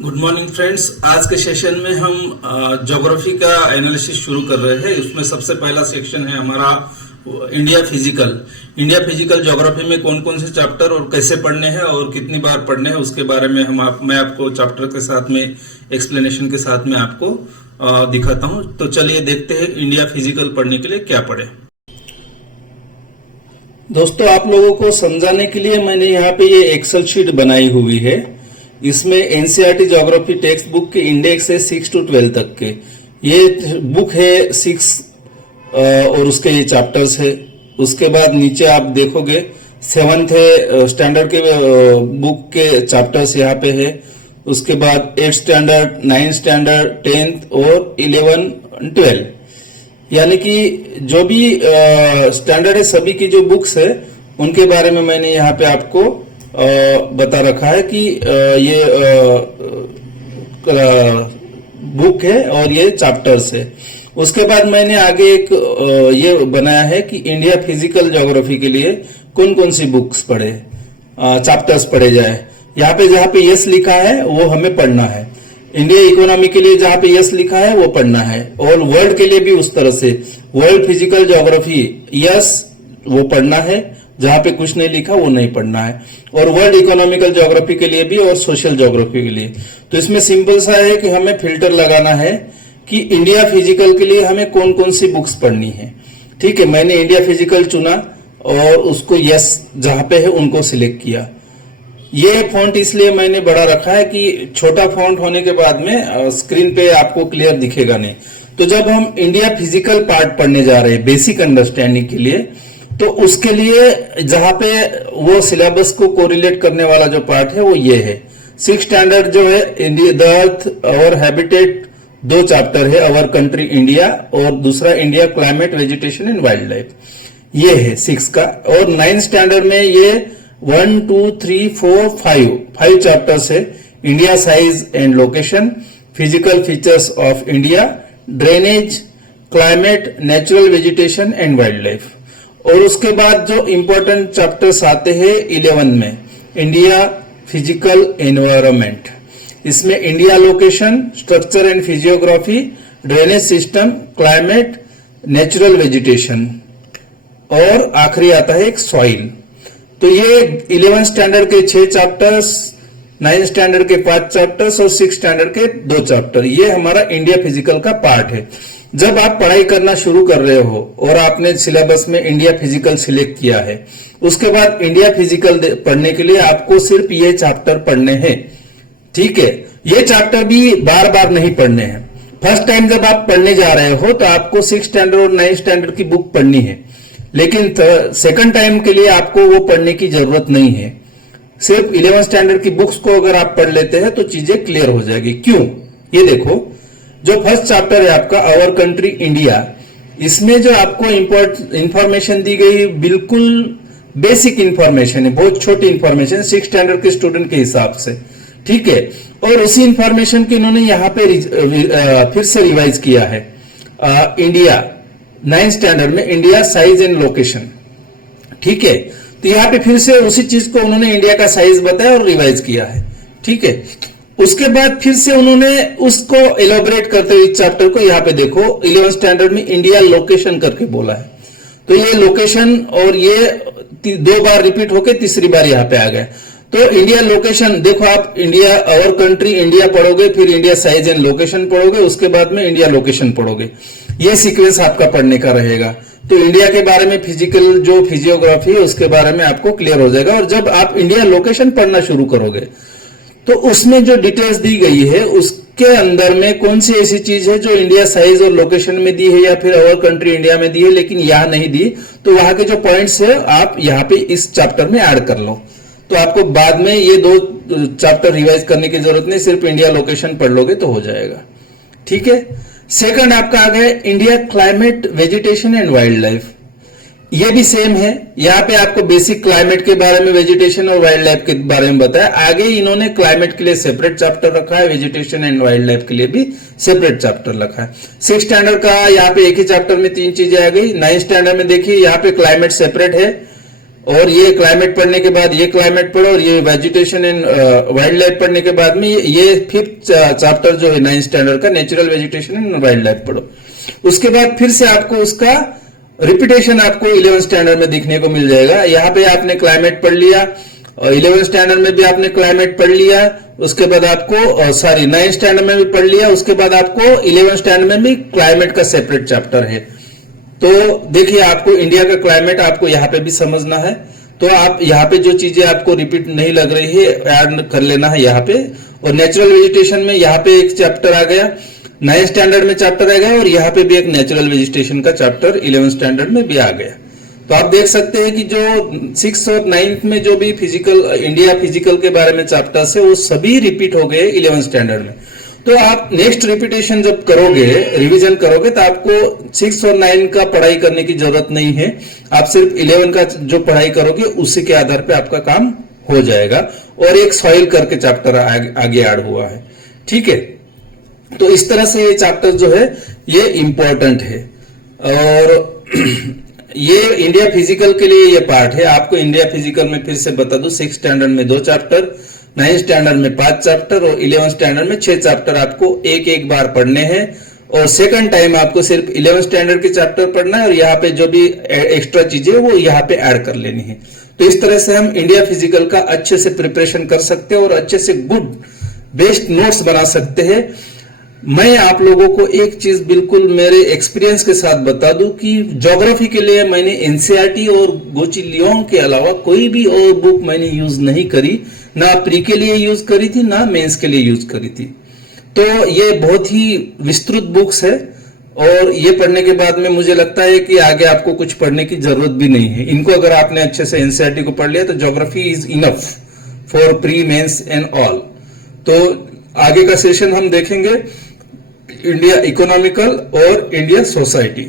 Good morning friends. आज के session में हम ज्योग्राफी का एनालिसिस शुरू कर रहे हैं। उसमें सबसे पहला सेक्शन है हमारा India physical. India physical geography में कौन कौन से चैप्टर और कैसे पढ़ने हैं और कितनी बार पढ़ने हैं उसके बारे में मैं आपको चैप्टर के साथ में एक्सप्लेनेशन के साथ में आपको दिखाता हूं। तो चलिए देखते हैं इंडिया फिजिकल पढ़ने के लिए क्या पढ़े। दोस्तों, आप लोगों को समझाने के लिए मैंने यहाँ पे ये एक्सेल शीट बनाई हुई है। इसमें एनसीईआरटी ज्योग्राफी टेक्स्ट बुक के इंडेक्स है 6 to 12 तक के। ये बुक है 6 और उसके ये चैप्टर्स है। उसके बाद नीचे आप देखोगे 7th है स्टैंडर्ड के बुक के चैप्टर्स यहाँ पे है। उसके बाद 8th standard, 9th standard, 10th और 11, 12, यानी कि जो भी स्टैंडर्ड है सभी की जो बुक्स है उनके बारे में मैंने यहाँ पे आपको बता रखा है कि ये बुक है और ये चैप्टर्स है। उसके बाद मैंने आगे एक ये बनाया है कि इंडिया फिजिकल ज्योग्राफी के लिए कौन कौन सी बुक्स पढ़े, चैप्टर्स पढ़े जाए। यहाँ पे जहाँ पे यस लिखा है वो हमें पढ़ना है। इंडिया इकोनॉमी के लिए जहाँ पे यस लिखा है वो पढ़ना है। और वर्ल्ड के लिए भी उस तरह से वर्ल्ड फिजिकल ज्योग्राफी यस वो पढ़ना है, जहां पे कुछ नहीं लिखा वो नहीं पढ़ना है। और वर्ल्ड इकोनॉमिकल ज्योग्राफी के लिए भी और सोशल ज्योग्राफी के लिए। तो इसमें सिंपल सा है कि हमें फिल्टर लगाना है कि इंडिया फिजिकल के लिए हमें कौन कौन सी बुक्स पढ़नी है। ठीक है, मैंने इंडिया फिजिकल चुना और उसको यस जहां पे है उनको सिलेक्ट किया। ये फॉन्ट इसलिए मैंने बड़ा रखा है कि छोटा फॉन्ट होने के बाद में स्क्रीन पे आपको क्लियर दिखेगा नहीं। तो जब हम इंडिया फिजिकल पार्ट पढ़ने जा रहे हैं बेसिक अंडरस्टैंडिंग के लिए, तो उसके लिए जहां पे वो सिलेबस को कोरिलेट करने वाला जो पार्ट है वो ये है। 6th स्टैंडर्ड जो है इंडिया द अर्थ और हैबिटेट, 2 चैप्टर है, अवर कंट्री इंडिया, और दूसरा India climate vegetation and wild life, ये है 6 का। और 9th स्टैंडर्ड में ये 1, 2, 3, 4, 5 चैप्टर्स है। India size and location, physical features of India, drainage, climate, natural vegetation and wild life. और उसके बाद जो इंपॉर्टेंट चैप्टर्स आते हैं 11 में, इंडिया फिजिकल एनवायरनमेंट। इसमें India location, structure and physiography, drainage system, climate, natural vegetation, और आखिरी आता है एक सॉइल। तो ये 11th स्टैंडर्ड के 6 चैप्टर्स, 9th स्टैंडर्ड के 5 चैप्टर्स और 6th स्टैंडर्ड के 2 चैप्टर, ये हमारा इंडिया फिजिकल का पार्ट है। जब आप पढ़ाई करना शुरू कर रहे हो और आपने सिलेबस में इंडिया फिजिकल सिलेक्ट किया है, उसके बाद इंडिया फिजिकल पढ़ने के लिए आपको सिर्फ ये चैप्टर पढ़ने हैं। ठीक है, ये चैप्टर भी बार बार नहीं पढ़ने हैं। फर्स्ट टाइम जब आप पढ़ने जा रहे हो तो आपको 6th स्टैंडर्ड और 9th स्टैंडर्ड की बुक पढ़नी है, लेकिन सेकंड टाइम के लिए आपको वो पढ़ने की जरूरत नहीं है। सिर्फ 11th स्टैंडर्ड की बुक्स को अगर आप पढ़ लेते हैं तो चीजें क्लियर हो जाएगी। क्यों? ये देखो, जो फर्स्ट चैप्टर है आपका आवर कंट्री इंडिया, इसमें जो आपको इंफॉर्मेशन दी गई बिल्कुल बेसिक इंफॉर्मेशन है, बहुत छोटी इंफॉर्मेशन 6th स्टैंडर्ड के स्टूडेंट के हिसाब से। ठीक है, और उसी इंफॉर्मेशन की इन्होंने यहाँ पे फिर से रिवाइज किया है। इंडिया 9th स्टैंडर्ड में इंडिया साइज एंड लोकेशन। ठीक है, तो यहाँ पे फिर से उसी चीज को उन्होंने इंडिया का साइज बताया और रिवाइज किया है। ठीक है, उसके बाद फिर से उन्होंने उसको एलोबरेट करते हुए इस चैप्टर को यहाँ पे देखो 11th स्टैंडर्ड में इंडिया लोकेशन करके बोला है। तो ये लोकेशन और ये 2 बार रिपीट होके तीसरी बार यहाँ पे आ गया। तो इंडिया लोकेशन देखो, आप इंडिया आवर कंट्री इंडिया पढ़ोगे, फिर इंडिया साइज एंड लोकेशन पढ़ोगे, उसके बाद में इंडिया लोकेशन पढ़ोगे। ये सीक्वेंस आपका पढ़ने का रहेगा। तो इंडिया के बारे में फिजिकल जो फिजियोग्राफी है उसके बारे में आपको क्लियर हो जाएगा। और जब आप इंडिया लोकेशन पढ़ना शुरू करोगे तो उसमें जो डिटेल्स दी गई है उसके अंदर में कौन सी ऐसी चीज है जो इंडिया साइज और लोकेशन में दी है या फिर अवर कंट्री इंडिया में दी है लेकिन यहां नहीं दी, तो वहां के जो पॉइंट्स है आप यहाँ पे इस चैप्टर में ऐड कर लो। तो आपको बाद में ये 2 चैप्टर रिवाइज करने की जरूरत नहीं, सिर्फ इंडिया लोकेशन पढ़ लोगे तो हो जाएगा। ठीक है, सेकंड आपका आ गया India climate vegetation and wild life. ये भी सेम है, यहाँ पे आपको बेसिक क्लाइमेट के बारे में, वेजिटेशन और वाइल्ड लाइफ के बारे में बताया। आगे इन्होंने क्लाइमेट के लिए सेपरेट चैप्टर रखा है, वेजिटेशन एंड वाइल्ड लाइफ के लिए भी सेपरेट चैप्टर रखा है। 6th स्टैंडर्ड का यहाँ पे एक ही चैप्टर में 3 चीजें आ गई। 9th स्टैंडर्ड में देखिए यहाँ पे क्लाइमेट सेपरेट है, और ये क्लाइमेट पढ़ने के बाद ये क्लाइमेट पढ़ो, और ये वेजिटेशन एंड वाइल्ड लाइफ पढ़ने के बाद में ये फिफ्थ चैप्टर जो है 9th स्टैंडर्ड का natural vegetation and wild life पढ़ो। उसके बाद फिर से आपको उसका रिपीटेशन आपको 11th स्टैंडर्ड में दिखने को मिल जाएगा। यहाँ पे आपने क्लाइमेट पढ़ लिया, और 11th स्टैंडर्ड में भी आपने क्लाइमेट पढ़ लिया, उसके बाद आपको 9th स्टैंडर्ड में भी पढ़ लिया, उसके बाद आपको 11th स्टैंडर्ड में भी क्लाइमेट का सेपरेट चैप्टर है। तो देखिए, आपको इंडिया का क्लाइमेट आपको यहाँ पे भी समझना है, तो आप यहाँ पे जो चीजें आपको रिपीट नहीं लग रही है ऐड कर लेना है यहाँ पे। और नेचुरल वेजिटेशन में यहाँ पे एक चैप्टर आ गया, 9th स्टैंडर्ड में चैप्टर आ गया, और यहाँ पे भी एक नेचुरल वेजिटेशन का चैप्टर 11th स्टैंडर्ड में भी आ गया। तो आप देख सकते हैं कि जो 6th और 9th में जो भी फिजिकल इंडिया फिजिकल के बारे में चैप्टर्स है वो सभी रिपीट हो गए 11th स्टैंडर्ड में। तो आप नेक्स्ट रिपीटेशन जब करोगे, रिवीजन करोगे, तो आपको 6 और 9 का पढ़ाई करने की जरूरत नहीं है। आप सिर्फ 11 का जो पढ़ाई करोगे उसी के आधार पे आपका काम हो जाएगा। और एक सॉइल करके चैप्टर आगे ऐड हुआ है, ठीक है। तो इस तरह से ये चैप्टर जो है ये इंपॉर्टेंट है। और ये इंडिया फिजिकल के लिए ये पार्ट है। आपको इंडिया फिजिकल में फिर से बता दूं, 6th स्टैंडर्ड में 2 चैप्टर, 9th स्टैंडर्ड में 5 चैप्टर और 11th स्टैंडर्ड में 6 चैप्टर आपको एक बार पढ़ने हैं। और सेकंड टाइम आपको सिर्फ 11th स्टैंडर्ड के चैप्टर पढ़ना है, और यहाँ पे जो भी एक्स्ट्रा चीजें वो यहाँ पे ऐड कर लेनी है। तो इस तरह से हम इंडिया फिजिकल का अच्छे से प्रिपरेशन कर सकते हैं और अच्छे से गुड बेस्ट नोट्स बना सकते हैं। मैं आप लोगों को एक चीज बिल्कुल मेरे एक्सपीरियंस के साथ बता दूं कि ज्योग्राफी के लिए मैंने एनसीईआरटी और गोची लियोंग के अलावा कोई भी और बुक मैंने यूज नहीं करी, ना प्री के लिए यूज करी थी, ना मेंस के लिए यूज करी थी। तो ये बहुत ही विस्तृत बुक्स है, और ये पढ़ने के बाद में मुझे लगता है कि आगे आपको कुछ पढ़ने की जरूरत भी नहीं है। इनको अगर आपने अच्छे से एनसीईआरटी को पढ़ लिया तो geography is enough for pre, mains and all. तो आगे का सेशन हम देखेंगे इंडिया इकोनॉमिकल और इंडिया सोसाइटी।